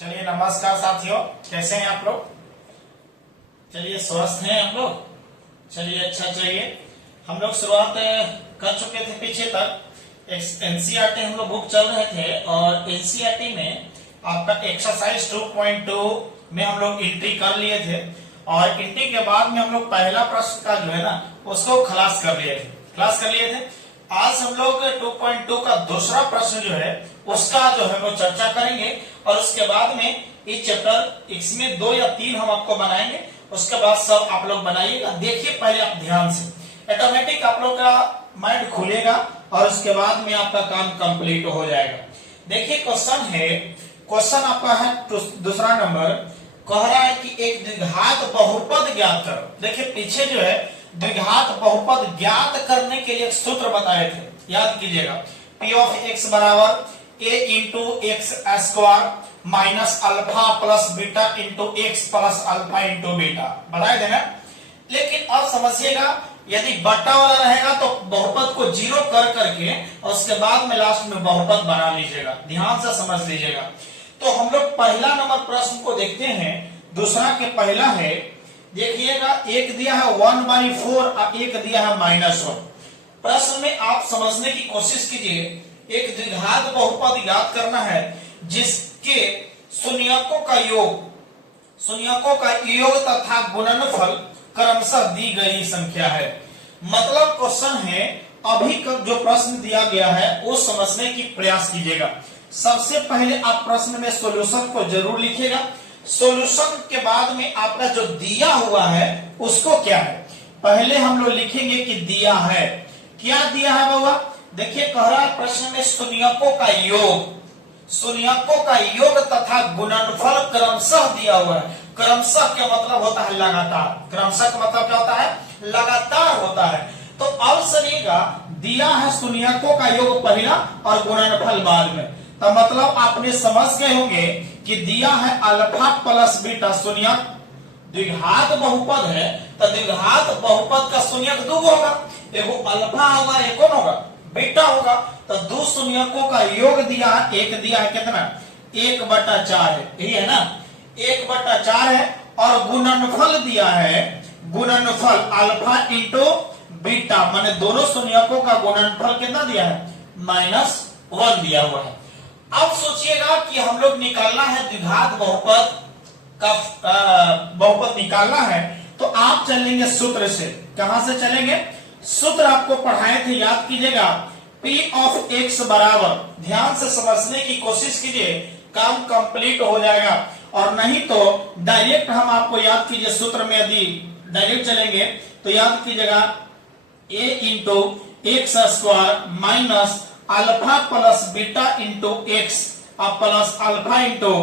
चलिए नमस्कार साथियों, कैसे हैं आप लोग। चलिए स्वस्थ हैं हम लोग। चलिए अच्छा चाहिए। हम लोग शुरुआत कर चुके थे पीछे तक। एनसीईआरटी हम लोग बुक चल रहे थे और एनसीईआरटी में आपका एक्सरसाइज 2.2 में हम लोग एंट्री कर लिए थे और एंट्री के बाद में हम लोग पहला प्रश्न का जो है ना उसको खलास कर लिए थे। आज हम लोग 2.2 का दूसरा प्रश्न जो है उसका जो है वो चर्चा करेंगे और उसके बाद में इस चैप्टर इसमें 2 या 3 हम आपको बनाएंगे। उसके बाद सब आप लोग बनाइएगा। देखिए पहले आप ध्यान से, ऑटोमेटिक आप लोग का माइंड खुलेगा और उसके बाद में आपका काम कंप्लीट हो जाएगा। देखिए क्वेश्चन आपका है दूसरा नंबर। कह रहा है कि एक द्विघात बहुपद ज्ञात करो। देखिए पीछे जो है द्विघात बहुपद ज्ञात करने के लिए एक सूत्र बताए थे, याद कीजिएगा। P ऑफ x बराबर a into x square minus alpha plus beta into x plus alpha into beta बताए थे ना। लेकिन अब समझिएगा, यदि बटा वाला रहेगा तो बहुपद को जीरो कर करके और उसके बाद में लास्ट में बहुपद बना लीजिएगा। ध्यान से समझ लीजिएगा। तो हम लोग पहला नंबर प्रश्न को देखते हैं। दूसरा के पहला है, देखिएगा एक दिया है 1/4 और एक दिया है -1। प्रश्न में आप समझने की कोशिश कीजिए। एक द्विघात बहुपद ज्ञात करना है जिसके शून्यकों का योग तथा गुणनफल क्रमशः दी गई संख्या है। मतलब क्वेश्चन है, अभी का जो प्रश्न दिया गया है वो समझने की प्रयास कीजिएगा। सबसे पहले आप प्रश्न में सॉल्यूशन को जरूर लिखिएगा। सॉल्यूशन के बाद में आपका जो दिया हुआ है उसको क्या है पहले हम लोग लिखेंगे कि दिया है। क्या दिया है बाबा? देखिए कह रहा है प्रश्न में शून्यकों का योग तथा गुणनफल क्रमशः दिया हुआ है। क्रमशः क्या मतलब होता है? लगातार। क्रमशः का मतलब क्या होता है? लगातार होता है। तो अब सुनिएगा, दिया है शून्यकों का योग पहला और गुणनफल बाद में। तो मतलब आपने समझ गए होंगे कि दिया है अल्फा प्लस बीटा शून्यक। द्विघात बहुपद है तो द्विघात बहुपद का शून्यक दो होगा, एगो अल्फा होगा एक कौन होगा? बीटा होगा। तो दो शून्यकों का योग दिया है, एक दिया है कितना? 1/4 है, यही है ना, 1/4 है। और गुणनफल दिया है, गुणनफल अल्फा इंटू बीटा, माने दोनों शून्यकों का गुणनफल कितना दिया है? -1 दिया हुआ है। अब सोचिएगा कि हम लोग निकालना है द्विघात बहुपद का बहुपद निकालना है तो आप चलेंगे सूत्र से। कहां से चलेंगे? सूत्र आपको पढ़ाए थे, याद कीजिएगा। P ऑफ x बराबर, ध्यान से समझने की कोशिश कीजिए, काम कंप्लीट हो जाएगा। और नहीं तो डायरेक्ट हम आपको याद कीजिए सूत्र में, यदि डायरेक्ट चलेंगे तो याद कीजिएगा a into x square minus alpha plus beta into x और प्लस अल्फा इंटू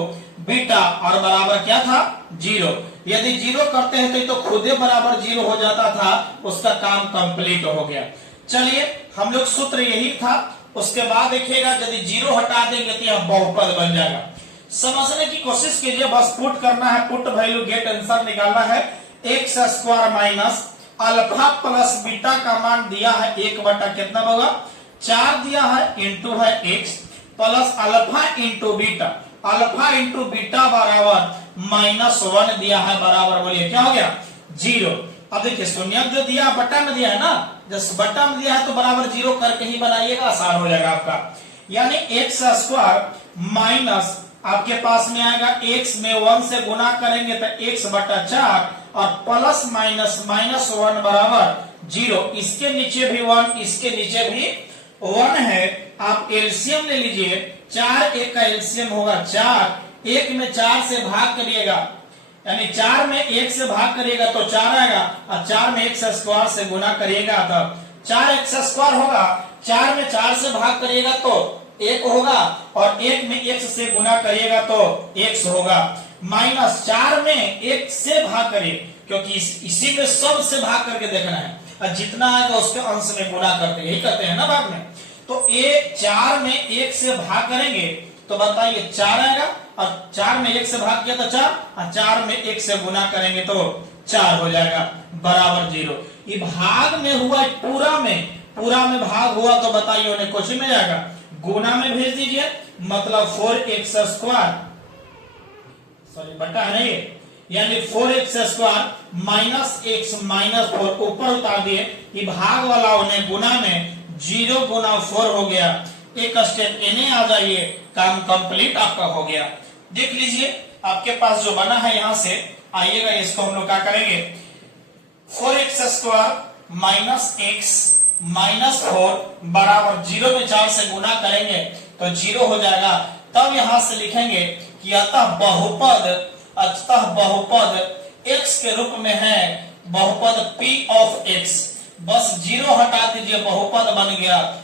बीटा और बराबर क्या था? 0। यदि 0 करते हैं तो खुदे बराबर 0 हो जाता था, उसका काम कंप्लीट हो गया। चलिए हम लोग सूत्र यही था। उसके बाद देखिएगा यदि 0 हटा देंगे तो यह बहुपद बन जाएगा। समझने की कोशिश कीजिए, बस पुट करना है, पुट वैल्यू गेट आंसर निकालना है। X square minus alpha plus beta का मान दिया है 1 कितना होगा? 4 दिया है, इंटू है x plus alpha into beta, alpha into beta बराबर -1 दिया है, बराबर बोलिए क्या हो गया? 0। अब देखिए शून्य जो दिया बटा में दिया है ना, जब बटा में दिया है तो बराबर 0 करके ही बनाइएगा, आसान हो जाएगा आपका। यानी एक्स स्क्वायर माइनस आपके पास में आएगा, x में 1 से गुना करेंगे तो x/4 और प्लस माइनस -1 बराबर 0। इसके नीचे भी 1, इसके नीचे भी 1 है। आप एलसीएम ले लीजिए, 4 1 का एलसीएम होगा 4। 1 में 4 से भाग करिएगा, यानी 4 में 1 से भाग करिएगा तो 4 आएगा और 4 में x स्क्वायर से गुना करिएगा तो 4x स्क्वायर होगा। 4 में 4 से भाग करिएगा तो 1 होगा और 1 में x से गुना करिएगा तो x होगा। माइनस 4 में 1 से भाग करिए, क्योंकि इसी में सब से भाग करके देखना है और जितना आएगा उसके अंश में गुणा करते हैं, यही करते हैं ना भाग में। तो 4 में 1 से भाग करेंगे तो बताइए 4 आएगा और 4 में 1 से भाग किया तो 4 और 4 में 1 से गुना करेंगे तो 4 हो जाएगा, बराबर 0। ये भाग में हुआ, पूरा में भाग हुआ तो बताइए उन्हें क्वेश्चन में जाएगा, गुना में भेज दीजिए। मतलब 4x स्क्वायर सॉरी बटा है ना ये, यानी 4x² माइनस एक्स माइनस 4 ऊपर उतार दिए, ये भाग वाला होने गुना में 0 गुना 4 हो गया। एक स्टेप इन्हें आ जाइए, काम कंप्लीट आपका हो गया। देख लीजिए आपके पास जो बना है यहां से आइएगा, इसको हम लोग क्या करेंगे, 4x² माइनस एक्स माइनस 4 बराबर 0 में 4 से गुना करेंगे तो 0 हो जाएगा। तब यहां से लिखेंगे कि अतः बहुपद x के रूप में है, बहुपद p ऑफ x, बस 0 हटा दीजिए, बहुपद बन गया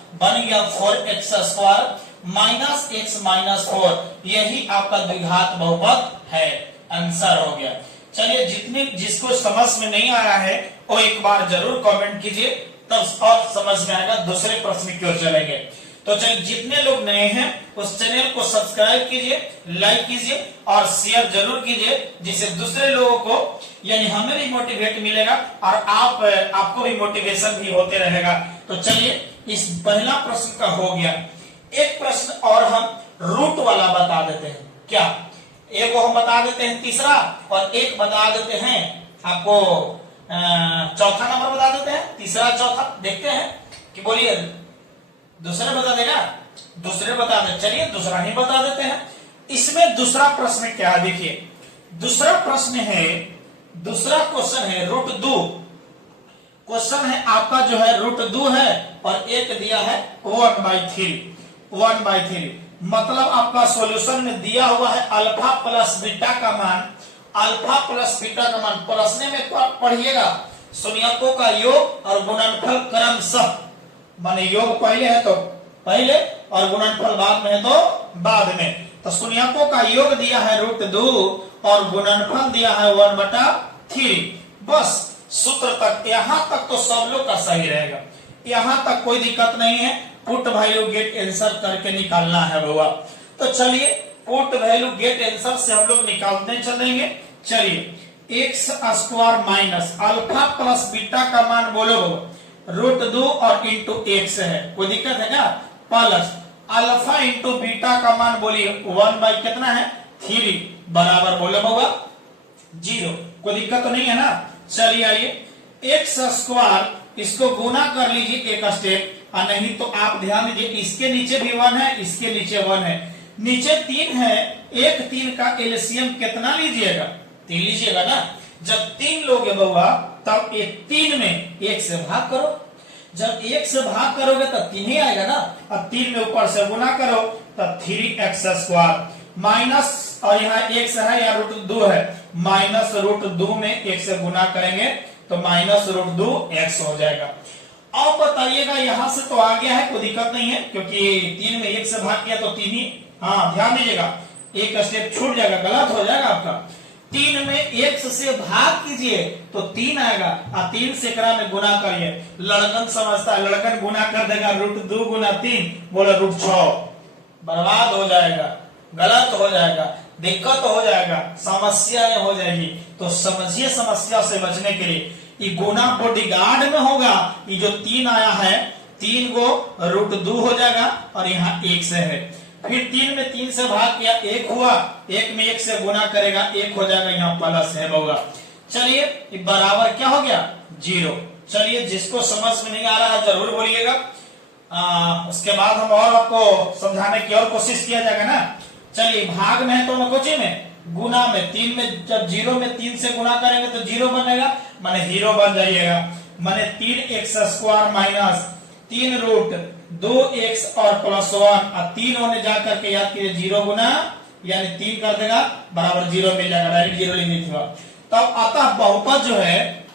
4x² माइनस एक्स माइनस 4, यही आपका द्विघात बहुपद है। आंसर हो गया। चलिए जिसको समझ में नहीं आया है वो एक बार जरूर कमेंट कीजिए, तब और समझ में आएगा। दूसरे प्रश्न की ओर चलेंगे। तो चलिए जितने लोग नए हैं उस चैनल को सब्सक्राइब कीजिए, लाइक कीजिए और शेयर जरूर कीजिए, जिससे दूसरे लोगों को यानी हमें भी मोटिवेट मिलेगा और आपको भी मोटिवेशन भी होते रहेगा। तो चलिए इस पहला प्रश्न का हो गया। एक प्रश्न और हम रूट वाला बता देते हैं। क्या एक हम बता देते हैं तीसरा, और एक बता देते हैं आपको चौथा नंबर बता देते हैं, तीसरा चौथा देखते हैं कि बोलिए दूसरे बता देगा, दूसरे बता दे। चलिए दूसरा ही बता देते हैं। इसमें दूसरा प्रश्न क्या है, देखिए दूसरा प्रश्न है, दूसरा क्वेश्चन है √2 क्वेश्चन है आपका जो है √2 है और एक दिया है 1/3 मतलब आपका सॉल्यूशन में दिया हुआ है अल्फा प्लस बीटा का मान, अल्फा प्लस बीटा का मान प्रश्न में पढ़िएगा, शून्यकों का योग और गुणनफल क्रमशः, माने योग पहले है तो पहले और गुणनफल बाद में है तो बाद में। तो शून्यकों का योग दिया है √2 और गुणनफल दिया है 1/3। बस सूत्र तक, यहां तक तो सब लोग का सही रहेगा, यहां तक कोई दिक्कत नहीं है। पुट वैल्यू गेट आंसर करके निकालना है बाबा। तो चलिए पुट वैल्यू गेट आंसर से हम लोग निकालते चलेंगे। चलिए x² minus alpha plus beta का मान बोलो √2 और इंटू एक्स है, कोई दिक्कत है क्या, प्लस अल्फा इंटू बीटा का मान बोलिए 1 कितना है 3 बराबर बोलो बाबा 0, कोई दिक्कत तो नहीं है ना। चलिए आइए x² इसको गुना कर लीजिए एक स्टेप, और नहीं तो आप ध्यान दीजिए इसके नीचे भी 1 है, इसके नीचे 1 है, नीचे 3 है, एक 3 का एलसीएम कितना लीजिएगा 3 लीजिएगा ना। जब 3 लोगे बउआ तब एक 3 में 1 से भाग करो, जब 1 से भाग करोगे तब 3 ही आएगा ना, अब 3 में ऊपर से गुना करो तब 3x² माइनस, और यहाँ x है या √2 है, माइनस √2 में 1 से गुना करेंगे तो माइनस √2x हो जाएगा। अब बताइएगा यहां से तो आ गया है, कोई दिक्कत नहीं है क्योंकि 3 में 1 से भाग किया तो 3 ही, हाँ ध्यान दीजिएगा एक स्टेप छूट जाएगा, गलत हो जाएगा आपका। 3 में 1 से भाग कीजिए तो 3 आएगा, और 3 से एकरा में गुना करिए, लड़कन समझता है, लड़कन गुना कर देगा √2 गुना 3 बोले √6, बर्बाद हो जाएगा, गलत हो जाएगा, दिक्कत हो जाएगा, समस्याएं हो जाएगी। तो समझिए समस्या से बचने के लिए ये गुना बॉडीगार्ड में होगा, ये जो 3 आया है 3 को √2 हो जाएगा और यहाँ 1 से है, फिर 3 में 3 से भाग किया 1 हुआ, 1 में 1 से गुना करेगा 1 हो जाएगा, यहाँ प्लस है होगा। चलिए बराबर क्या हो गया 0। चलिए जिसको समझ में नहीं आ रहा है जरूर बोलिएगा, उसके बाद हम और आपको समझाने की और कोशिश किया जाएगा ना। चलिए भाग में है तो नकोचे में, गुना में 3 में जब 0 में 3 से गुना करेंगे तो 0 बनेगा, माने हीरो बन जाइएगा, माने 3x² माइनस 3√2x और +1 और 3 होने जाकर के याद कीजिए 0 गुना यानी 3 कर देगा बराबर 0 मिल जाएगा, डायरेक्ट 0 लिख दीजिएगा। तब अतः बहुपद जो है,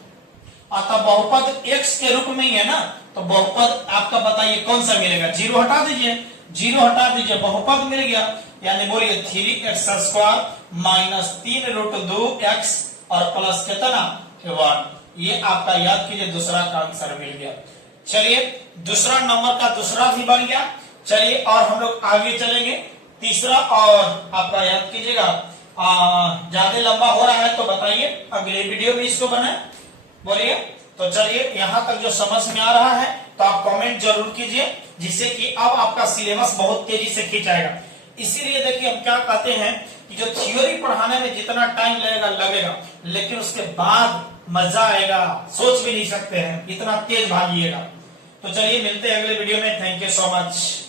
अतः बहुपद x के रूप में ही है ना, तो बहुपद आपका बताइए कौन सा मिलेगा, 0 हटा दीजिए, 0 हटा दीजिए, बहुपद मिल गया, यानी बोलिए 3x² माइनस 3√2x और प्लस कितना 1, ये आपका याद कीजिए दूसरा का आंसर मिल गया। चलिए दूसरा नंबर का दूसरा भी बन गया। चलिए और हम लोग आगे चलेंगे, तीसरा और आपका याद कीजिएगा, ज्यादा लंबा हो रहा है तो बताइए अगले वीडियो में इसको बनाए, बोलिए। तो चलिए यहाँ तक जो समझ में आ रहा है तो आप कमेंट जरूर कीजिए, जिससे कि अब आपका सिलेबस बहुत तेजी से खींचाएगा। इसीलिए देखिए हम क्या कहते हैं कि जो थ्योरी पढ़ाने में जितना टाइम लगेगा लगेगा, लेकिन उसके बाद मजा आएगा, सोच भी नहीं सकते हैं, इतना तेज भागिएगा। तो चलिए मिलते हैं अगले वीडियो में। Thank you so much.